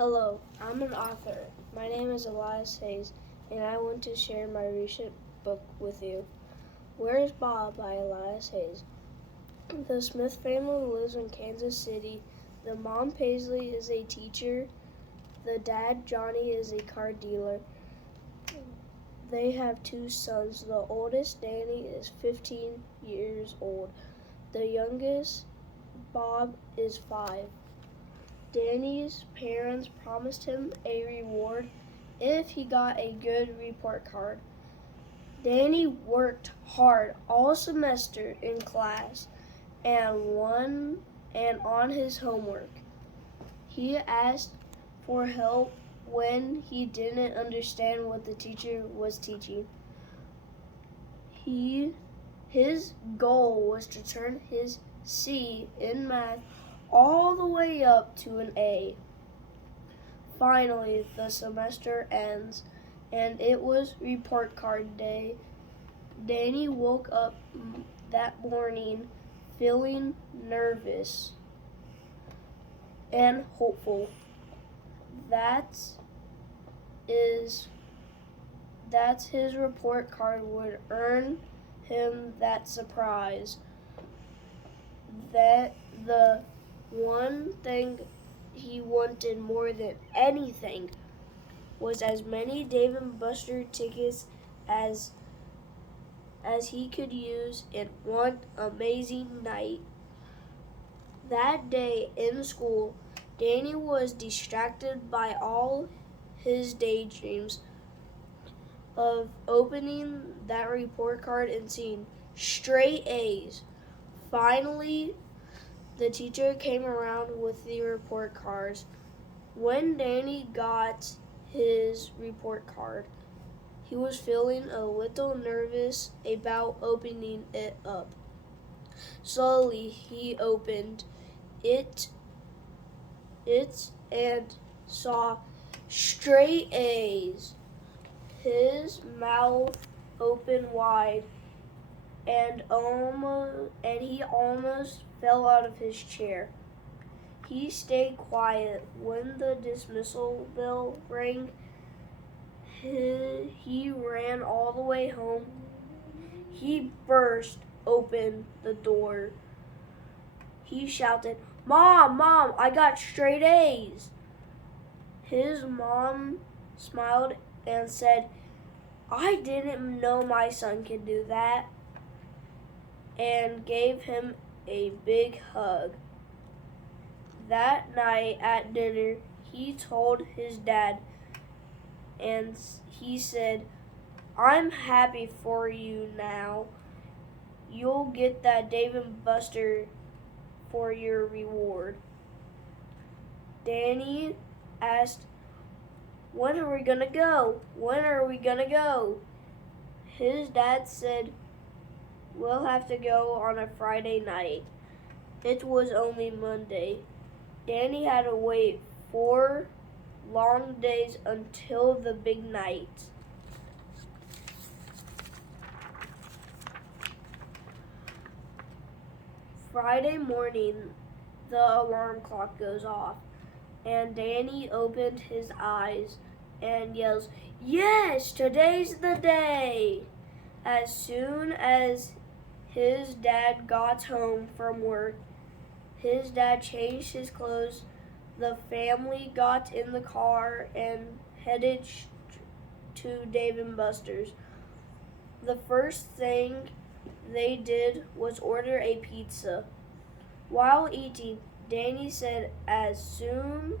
Hello, I'm an author. My name is Elias Hayes, and I want to share my recent book with you. Where is Bob by Elias Hayes. The Smith family lives in Kansas City. The mom, Paisley, is a teacher. The dad, Johnny, is a car dealer. They have two sons. The oldest, Danny, is 15 years old. The youngest, Bob, is 5. Danny's parents promised him a reward if he got a good report card. Danny worked hard all semester in class and on his homework. He asked for help when he didn't understand what the teacher was teaching. His goal was to turn his C in math all the way up to an A. Finally, the semester ends, and it was report card day. Danny woke up that morning feeling nervous and hopeful. That's his report card would earn him that surprise. That the one thing he wanted more than anything was as many Dave and Buster tickets as he could use in one amazing night. That day in school, Danny was distracted by all his daydreams of opening that report card and seeing straight A's. Finally, the teacher came around with the report cards. When Danny got his report card, he was feeling a little nervous about opening it up. Slowly, he opened it and saw straight A's. His mouth opened wide, and he almost fell out of his chair. He stayed quiet. When the dismissal bell rang, he ran all the way home. He burst open the door. He shouted, "Mom, Mom, I got straight A's." His mom smiled and said, "I didn't know my son could do that," and gave him a big hug. That night at dinner, he told his dad, and he said, "I'm happy for you now. You'll get that Dave and Buster for your reward." Danny asked, "When are we gonna go? When are we gonna go?" His dad said, "We'll have to go on a Friday night." It was only Monday. Danny had to wait 4 long days until the big night. Friday morning, the alarm clock goes off, and Danny opened his eyes and yells, "Yes, today's the day!" As soon as his dad got home from work, his dad changed his clothes. The family got in the car and headed to Dave and Buster's. The first thing they did was order a pizza. While eating, Danny said as soon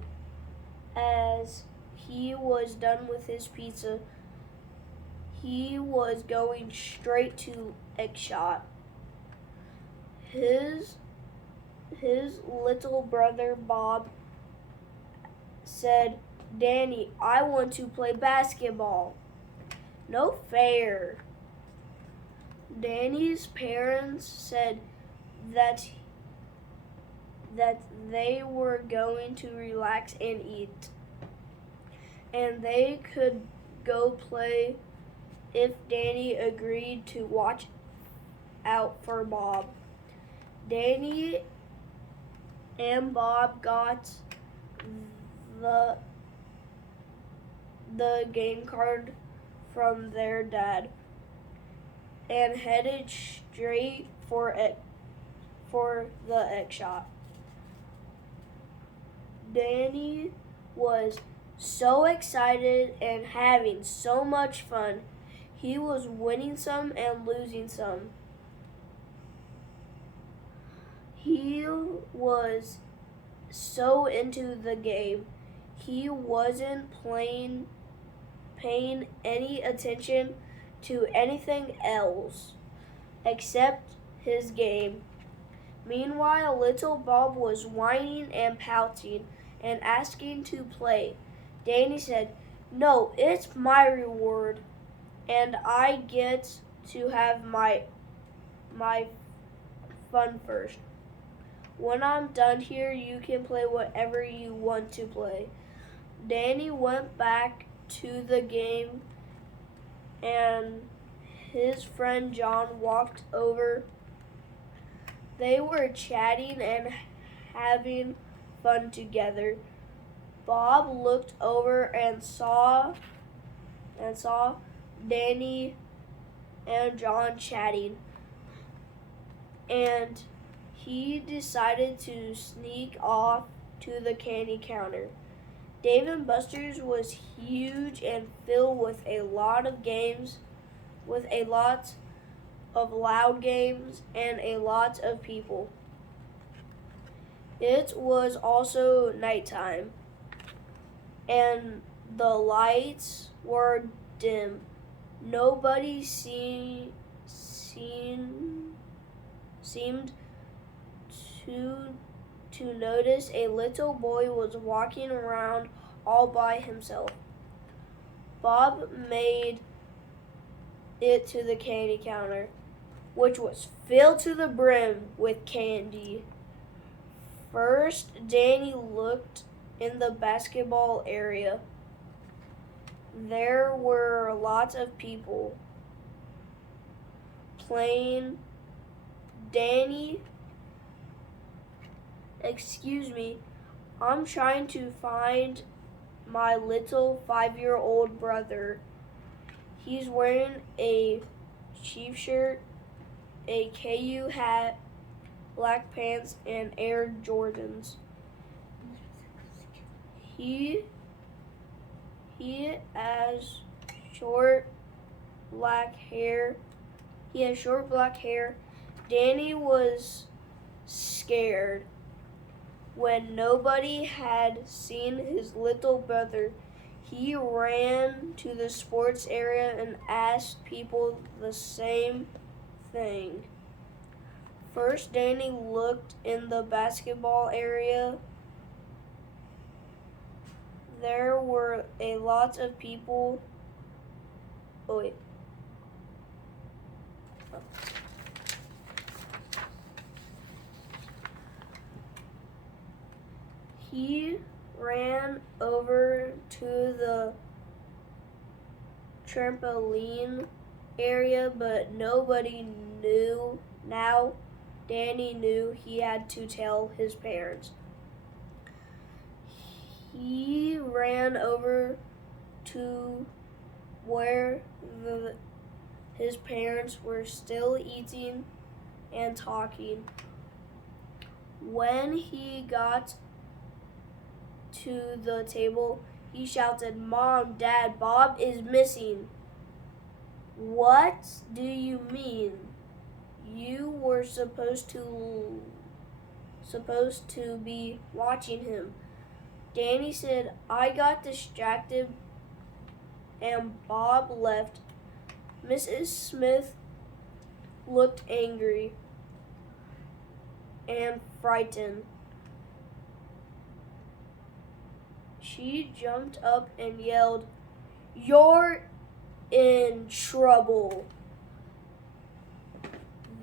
as he was done with his pizza, he was going straight to Exshot. His little brother Bob said, "Danny, I want to play basketball." "No fair." Danny's parents said that they were going to relax and eat, and they could go play if Danny agreed to watch out for Bob. Danny and Bob got the game card from their dad and headed straight for the egg shop. Danny was so excited and having so much fun. He was winning some and losing some. He was so into the game. He wasn't paying any attention to anything else except his game. Meanwhile, little Bob was whining and pouting and asking to play. Danny said, "No, it's my reward, and I get to have my fun first. When I'm done here, you can play whatever you want to play." Danny went back to the game, and his friend John walked over. They were chatting and having fun together. Bob looked over and saw Danny and John chatting, and he decided to sneak off to the candy counter. Dave and Buster's was huge and filled with a lot of loud games and a lot of people. It was also nighttime, and the lights were dim. Nobody seemed to notice a little boy was walking around all by himself. Bob made it to the candy counter, which was filled to the brim with candy. First, Danny looked in the basketball area. There were lots of people playing. Danny, "Excuse me, I'm trying to find my little 5-year-old brother. He's wearing a Chief shirt, a KU hat, black pants, and Air Jordans. He has short black hair. Danny was scared when nobody had seen his little brother. He ran to the sports area and asked people the same thing. First, Danny looked in the basketball area. There were a lot of people. He ran over to the trampoline area, but nobody knew. Now, Danny knew he had to tell his parents. He ran over to where his parents were still eating and talking. When he got to the table, he shouted, "Mom, Dad, Bob is missing." "What do you mean? You were supposed to be watching him." Danny said, "I got distracted and Bob left." Mrs. Smith looked angry and frightened. She jumped up and yelled, "You're in trouble."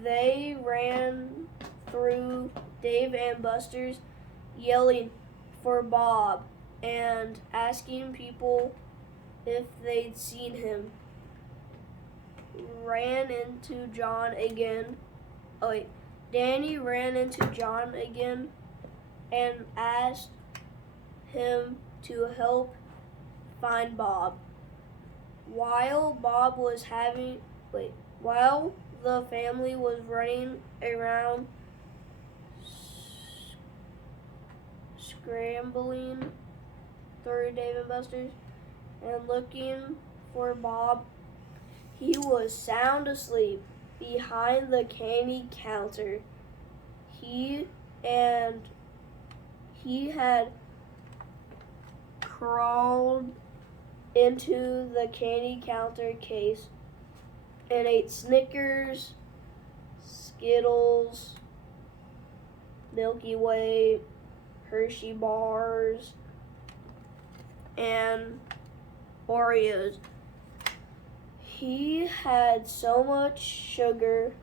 They ran through Dave and Buster's, yelling for Bob and asking people if they'd seen him. Danny ran into John again and asked him to help find Bob. While the family was running around scrambling through Dave and Buster's and looking for Bob, he was sound asleep behind the candy counter. He had crawled into the candy counter case and ate Snickers, Skittles, Milky Way, Hershey bars, and Oreos. He had so much sugar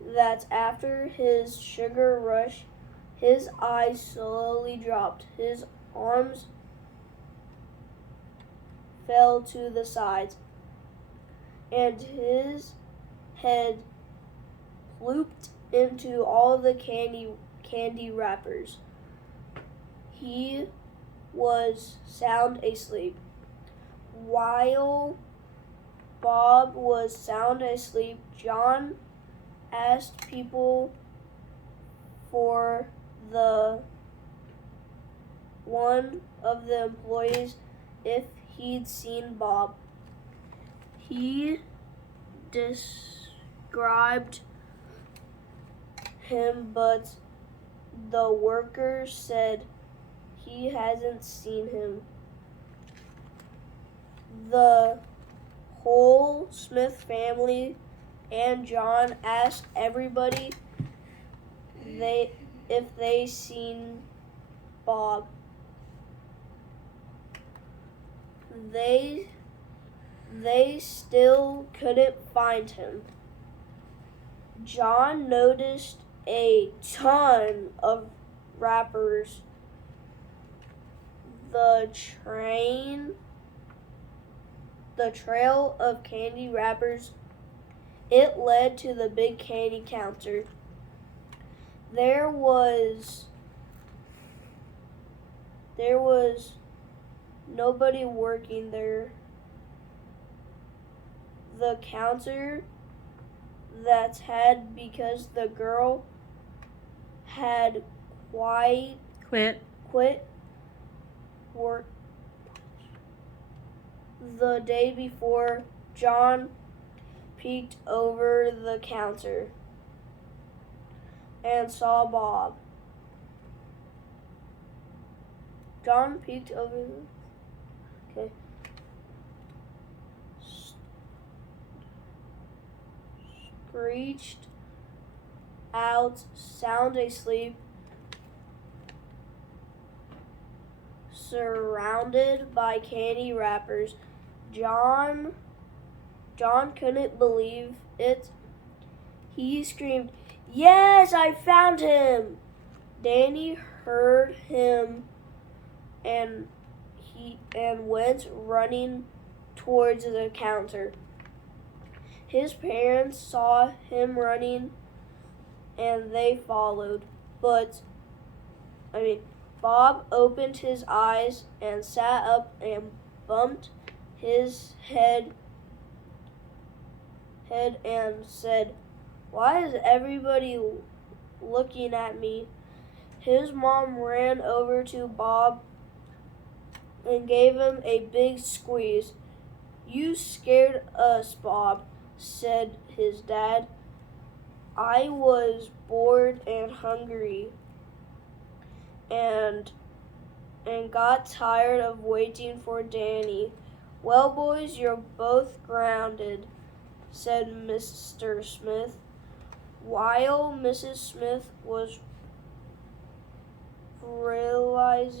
that after his sugar rush, his eyes slowly dropped. His arms fell to the sides, and his head plooped into all the candy wrappers. He was sound asleep. While Bob was sound asleep, John asked people for one of the employees if he'd seen Bob. He described him, but the worker said he hasn't seen him. The whole Smith family and John asked everybody if they seen Bob. They still couldn't find him. John noticed a ton of wrappers. The trail of candy wrappers, it led to the big candy counter. There was nobody working there. The counter that's had because the girl had quit work the day before. John peeked over the counter and saw Bob. John peeked over. Okay. Screeched out, sound asleep, surrounded by candy wrappers. John couldn't believe it. He screamed, "Yes, I found him!" Danny heard him and went running towards the counter. His parents saw him running and they followed. Bob opened his eyes and sat up and bumped his head and said, "Why is everybody looking at me?" His mom ran over to Bob and gave him a big squeeze. "You scared us, Bob," said his dad. "I was bored and hungry and got tired of waiting for Danny." "Well, boys, you're both grounded," said Mr. Smith. While Mrs. Smith was realized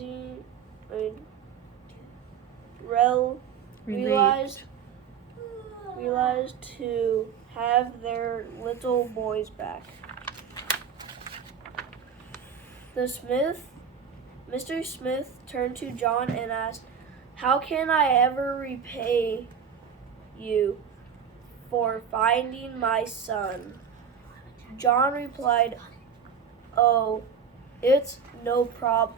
to have their little boys back. Mr. Smith turned to John and asked, "How can I ever repay you for finding my son?" John replied, "Oh, it's no problem.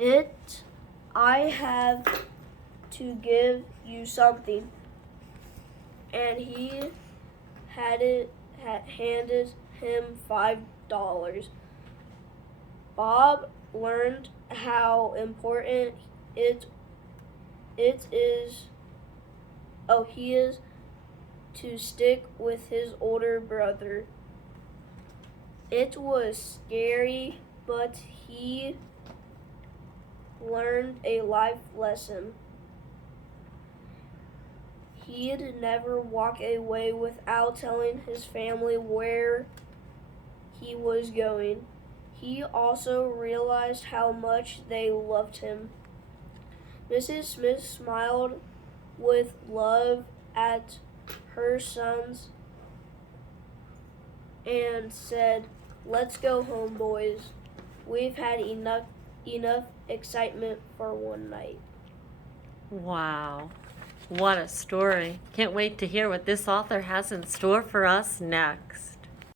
I have to give you something. And he handed him $5. Bob learned how important it is he is to stick with his older brother. It was scary, but he learned a life lesson. He'd never walk away without telling his family where he was going. He also realized how much they loved him. Mrs. Smith smiled with love at her sons and said, "Let's go home, boys. We've had enough excitement for one night." Wow. What a story. Can't wait to hear what this author has in store for us next.